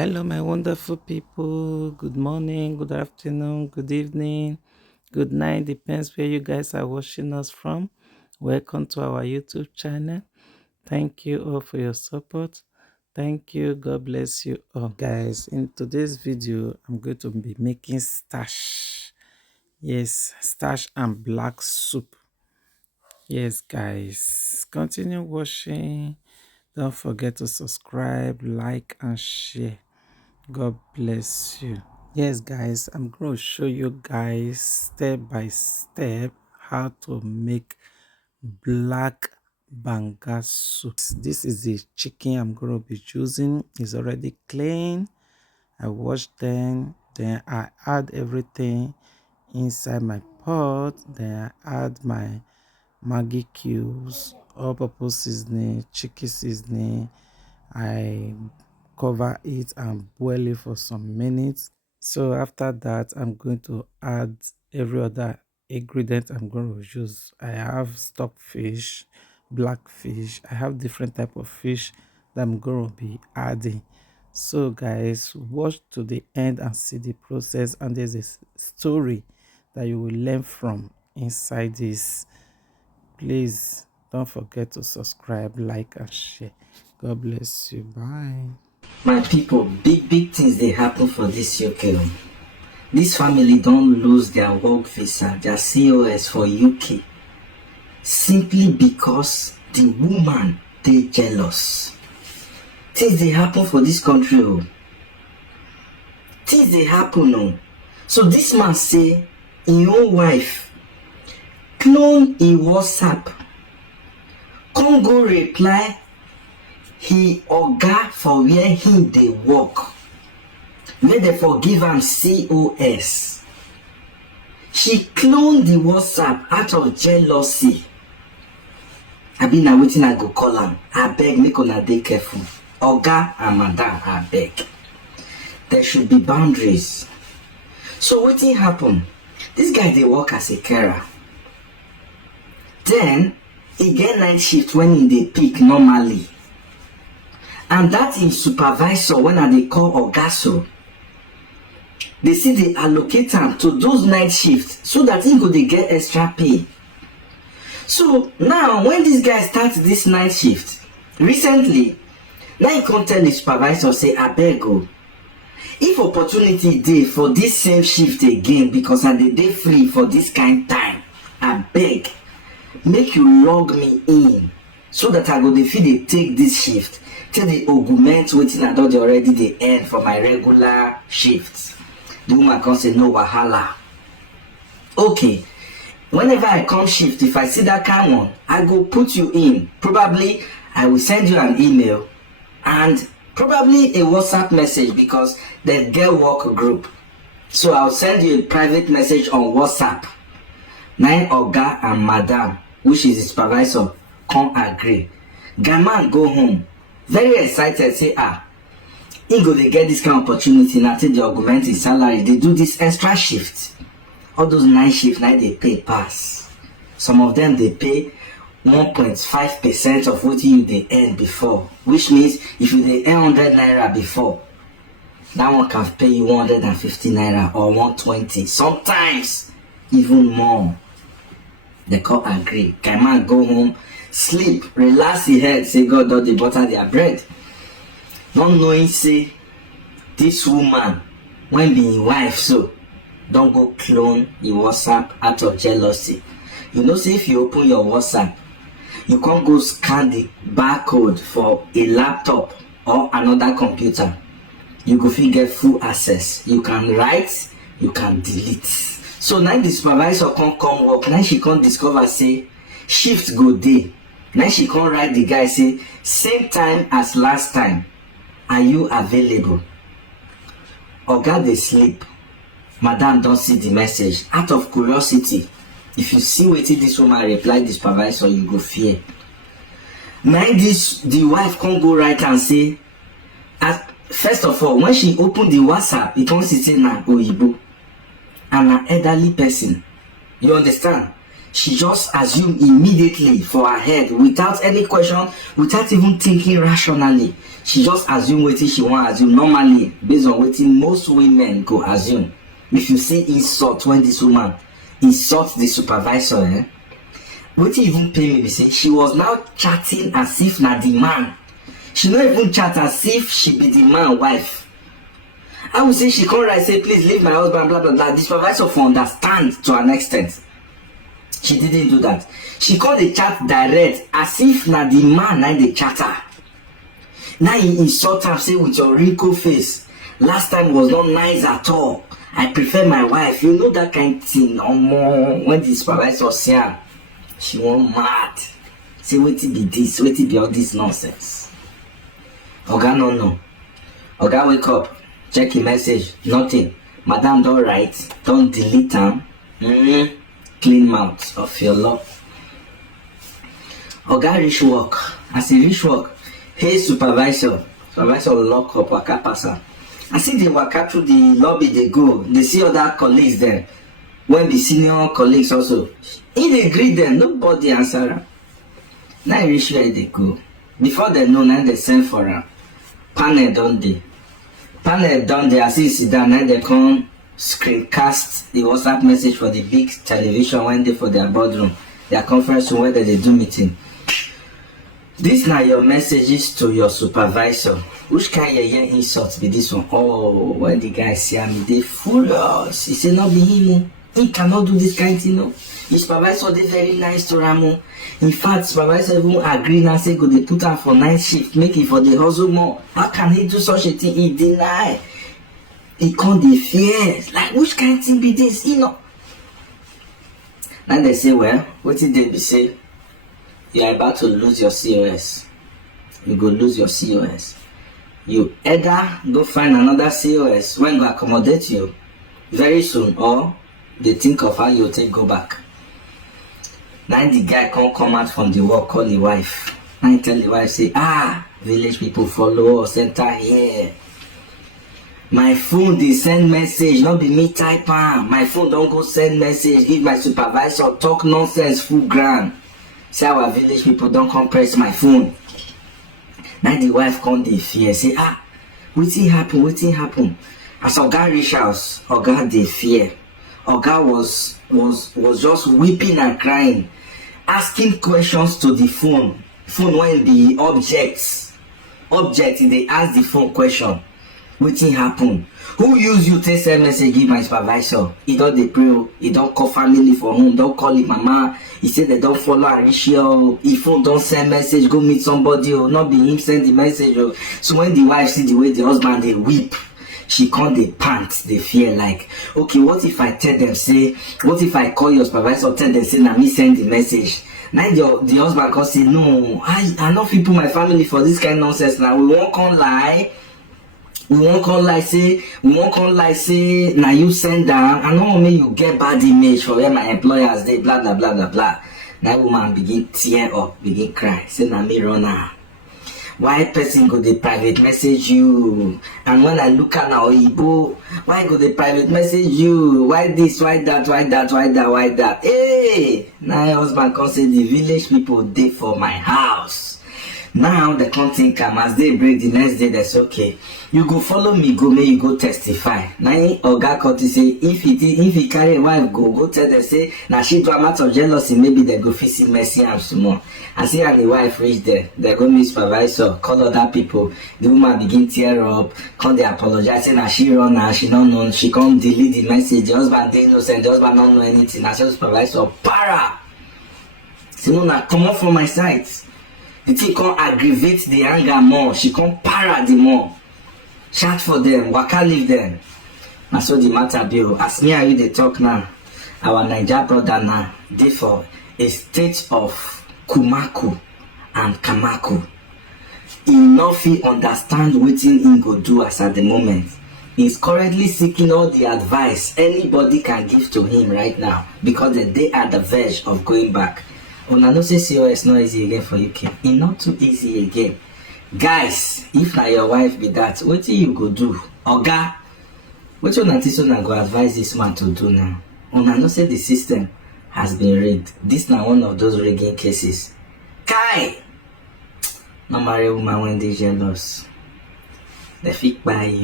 Hello, my wonderful people. Good morning, good afternoon, good evening, good night. Depends where you guys are watching us from. Welcome to our YouTube channel. Thank you all for your support. Thank you. God bless you all. Guys, in today's video, I'm going to be making stash. Yes, stash and black soup. Yes, guys. Continue watching. Don't forget to subscribe, like, and share. God bless you. Yes, guys, I'm going to show you guys step by step how to make black banga soup. This is the chicken I'm going to be using. It's already clean. I washed them. Then I add everything inside my pot. Then I add my Maggi cubes, all-purpose seasoning, chicken seasoning. I cover it and boil it for some minutes. So after that, I'm going to add every other ingredient I'm going to use. I have stock fish, black fish. I have different type of fish that I'm going to be adding. So guys, watch to the end and see the process. And there's a story that you will learn from inside this. Please don't forget to subscribe, like, and share. God bless you. Bye. My people, big things they happen for this UK. This family don't lose their work visa, their COS for UK, simply because the woman they jealous. Things they happen for this country. Things they happen. So this man say, in your wife, clone in WhatsApp, come go reply he oga for where he dey work, make dem forgive am COS. She cloned the WhatsApp out of jealousy. Abi na wetin I go call am. Abeg make una dey careful. Oga and madam, abeg. There should be boundaries. So wetin happen? This guy dey work as a carer. Then he get night shift when he dey pick normally. And that is supervisor when I dey call oga so. They see they allocate am to those night shifts so that he go dey get extra pay. So now when this guy starts this night shift, recently, now he come tell the supervisor say abeg o, if opportunity dey for this same shift again because I dey free for this kind time, abeg make you log me in so that I go dey fit dey take this shift till dey augment wetin I don already dey earn for my regular shifts. The woman come say no wahala. Okay, whenever I come shift, if I see that kind one, I go put you in. Probably I will send you an email and probably a WhatsApp message because they get work group. So I'll send you a private message on WhatsApp. Nine oga and madam, which is the supervisor, come agree. Gaman go home, very excited, say he go dey get this kind of opportunity now till they augment his salary. They do this extra shift. All those night shifts now they pay pass. Some of them they pay 1.5% of what you they earn before, which means if you they earn 100 naira before, that one can pay you 150 naira or 120, sometimes even more. They call agree. Can man go home, sleep, relax his head, say God don't they butter their bread. Not knowing say this woman when being wife so don't go clone your WhatsApp out of jealousy. You know, say if you open your WhatsApp, you can't go scan the barcode for a laptop or another computer. You go fit get full access. You can write, you can delete. So now the supervisor can't come work. Now she can't discover say shift go day. Now she can't write the guy say same time as last time. Are you available? Oga dey sleep. Madam don't see the message. Out of curiosity, if you see wetin this woman reply the supervisor, you go fear. Now the wife can't go right and say, first of all, when she opened the WhatsApp, it wants to say na Oyibo and an elderly person. You understand? she just assumed immediately for her head without any question, without even thinking rationally. She just assume wetin she wan assume normally based on wetin most women go assume. If you see insult when this woman insult the supervisor, wetin even pain me be say she was now chatting as if na the man. She no even chat as if she be the man wife. I would say she come write say please leave my husband blah blah blah. The supervisor for understand to an extent. She didn't do that. She come dey chat direct as if na the man na dey chat her. Now he insult am say with your wrinkle face, last time was not nice at all. I prefer my wife. You know that kind thing. Omo, when the supervisor see her, she wan mad. Say wetin be this? Wetin be all this nonsense? Oga no know. Oga wake up, check him message, nothing. Madam don write, don delete am. Clean mouth of your love. Oga reach work. As he reach work, hey supervisor. Supervisor lock up waka pass am. I see they waka through the lobby, they go. They see other colleagues there. When the senior colleagues also. He dey greet them, nobody answer am. Now he reach where they go. Before they know, now they send for am. Panel don dey. Panel don dey, as he sit down, now they come screencast the WhatsApp message for the big television when they for their boardroom, their conference room where they do meeting. This na your messages to your supervisor. Which kind of insult be this one? Oh, when the guy see me, they furious. He say not be him. He cannot do this kind of thing. No. His supervisor they very nice to Ramo. In fact, supervisor even agree and say go they put her for night shift, make it for the hustle more. How can he do such a thing? He deny. He can't dey fear. Like which kind of thing be this? You know. Now they say, well, what did they be say? You are about to lose your COS. You go lose your COS. You either go find another COS when go accommodate you very soon, or they think of how you take go back. Now the guy can't come out from the work, call the wife. Now he tell the wife, say, village people follow us, enter here. My phone they send message, not be me type am. My phone don't go send message, give my supervisor talk nonsense full ground. Say our village people don't come press my phone. Now the wife come dey fear, say wetin happen? As Oga reach house, Oga dey fear. Oga was just weeping and crying, asking questions to the phone. Phone when the object they ask the phone question. Wetin happen? Who use you take send message give my supervisor? He don dey pray, he don call family for home, don call him mama. He say they don't follow Aricia. If phone don't send message, go meet somebody. Not be him send the message. So when the wife see the way the husband they weep, she can't they pant, they fear like, okay, what if I tell them say, what if I call your supervisor, tell them say, now me send the message. Now the husband can say, no, I not fit put my family for this kind of nonsense. Now we won't come lie. We won't come like say, now you send down. I know me you get bad image for where my employers they blah blah blah blah blah. Now woman begin tear up, begin cry. Say na me run her. Why person go the private message you? And when I look at now Igbo, why go the private message you? Why this? Why that? Hey, now your husband can say the village people dey for my house. Now the content come as they break the next day. That's okay. You go follow me, go may you go testify. Now Oga Koti say if he carry a wife, go tell them say now she do a matter of jealousy. Maybe they go fix him messy and some more. I see how the wife reach there. They go meet supervisor, call other people. The woman begin tear up, come they apologize. Say now she run now, she don't know. She come delete the message. The husband they innocent. The husband don't know anything. I say supervisor para. Say no, now come off from my sight. The thing can't aggravate the anger more. She can't para the more. Chat for them, waka leave them. And so the matter be. As me and you they talk now, our Niger brother now, they for a state of Kumaku and Kamaku. He no fit understand wetin he go do as at the moment. He's currently seeking all the advice anybody can give to him right now because they are at the verge of going back. Una know say COS not easy again for UK. It's not too easy again. Guys, if na your wife be that, wetin you go do? Oga, wetin una think una go advise this man to do now? Una know say the system has been rigged. This na one of those rigging cases. Kai! No marry woman when they jealous. They fit buy you.